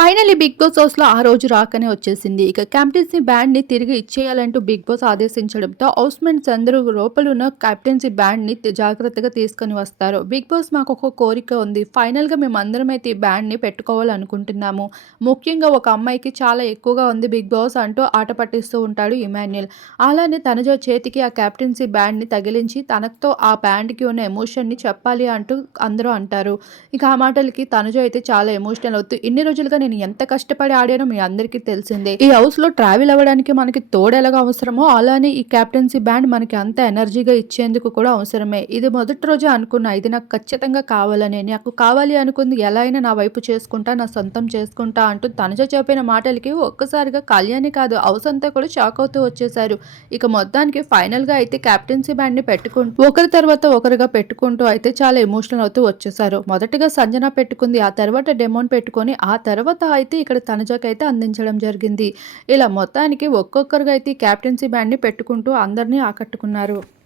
Finally big boss హౌస్లో ఆ రోజు రాకనే వచ్చేసింది. ఇక కెప్టెన్సీ బ్యాండ్ని తిరిగి ఇచ్చేయాలంటూ బిగ్ బాస్ ఆదేశించడంతో హౌస్ మేట్స్ అందరూ లోపల ఉన్న కెప్టెన్సీ బ్యాండ్ని జాగ్రత్తగా తీసుకొని వస్తారు. బిగ్ బాస్ మాకు ఒక కోరిక ఉంది. ఫైనల్గా మేము అయితే ఈ బ్యాండ్ని పెట్టుకోవాలనుకుంటున్నాము. ముఖ్యంగా ఒక అమ్మాయికి చాలా ఎక్కువగా ఉంది బిగ్ బాస్ అంటూ ఆట పట్టిస్తూ ఉంటాడు ఇమాన్యుల్ అలానే తనజో చేతికి ఆ కెప్టెన్సీ బ్యాండ్ని తగిలించి తనతో ఆ బ్యాండ్కి ఉన్న ఎమోషన్ని చెప్పాలి అంటూ అందరూ అంటారు. ఇక ఆ మాటలకి తనజో అయితే చాలా ఎమోషనల్ అవుతూ ఇన్ని రోజులుగా నేను నేను ఎంత కష్టపడి ఆడానో మీ అందరికీ తెలిసిందే. ఈ హౌస్లో ట్రావెల్ అవ్వడానికి మనకి తోడెలాగా అవసరమో అలానే ఈ కెప్టెన్సీ బ్యాండ్ మనకి అంత ఎనర్జీగా ఇచ్చేందుకు కూడా అవసరమే. ఇది మొదటి రోజే అనుకున్నా ఇది నాకు ఖచ్చితంగా కావాలని నాకు కావాలి అనుకుంది ఎలా అయినా నా వైపు చేసుకుంటా నా సొంతం చేసుకుంటా అంటూ తనజ చెప్పిన మాటలకి ఒక్కసారిగా కళ్యాణి కాదు హౌస్ అంతా కూడా షాక్ అవుతూ వచ్చేసారు ఇక మొత్తానికి ఫైనల్గా అయితే కెప్టెన్సీ బ్యాండ్ని పెట్టుకుంటూ ఒకరి తర్వాత ఒకరుగా పెట్టుకుంటూ అయితే చాలా ఎమోషనల్ అవుతూ వచ్చేసారు మొదటగా సంజన పెట్టుకుంది ఆ తర్వాత డెమోన్ పెట్టుకొని ఆ తర్వాత అయితే ఇక్కడ తనుజకి అయితే అందించడం జరిగింది. ఇలా మొత్తానికి ఒక్కొక్కరుగా అయితే కెప్టెన్సీ బ్యాండ్ని పెట్టుకుంటూ అందరినీ ఆకట్టుకున్నారు.